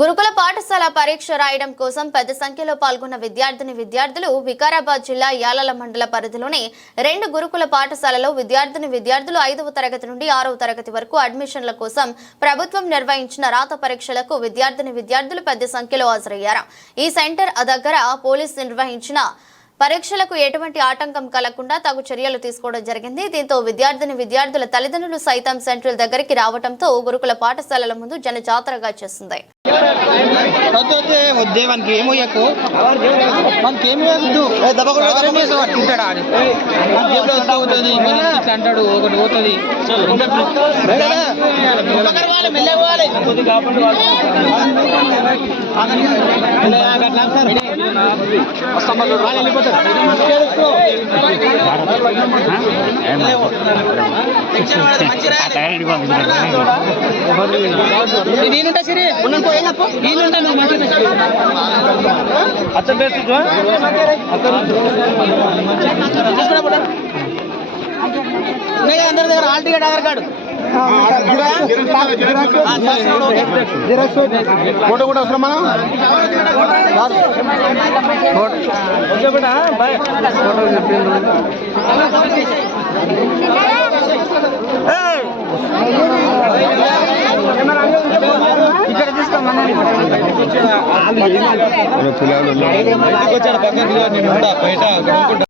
గురుకుల పాఠశాల పరీక్ష రాయడం కోసం పెద్ద సంఖ్యలో పాల్గొన్న విద్యార్థులు వికారాబాద్ జిల్లా యాలల మండల పరిధిలోని 2 గురుకుల పాఠశాలలో విద్యార్థులు 5వ తరగతి నుండి 6వ తరగతి వరకు అడ్మిషన్ల కోసం ప్రభుత్వం నిర్వహించిన రాత పరీక్షలకు విద్యార్థులు పెద్ద సంఖ్యలో హాజరయ్యారు। ఈ సెంటర్ దగ్గర పోలీసు నిర్వహించిన పరీక్షలకు ఎటువంటి ఆటంకం కలగకుండా తగు చర్యలు తీసుకోవడం జరిగింది। దీంతో విద్యార్థుల తల్లిదండ్రులు సైతం సెంట్రల్ దగ్గరికి రావడంతో గురుకుల పాఠశాలల ముందు జనజాతరగా చేస్తుంది। అందరి దగ్గర hall ticket Aadhaar card photo కూడా అవసరం మనం ఇక్కడ తీసుకోమని వచ్చాడు పక్కన నేను బయట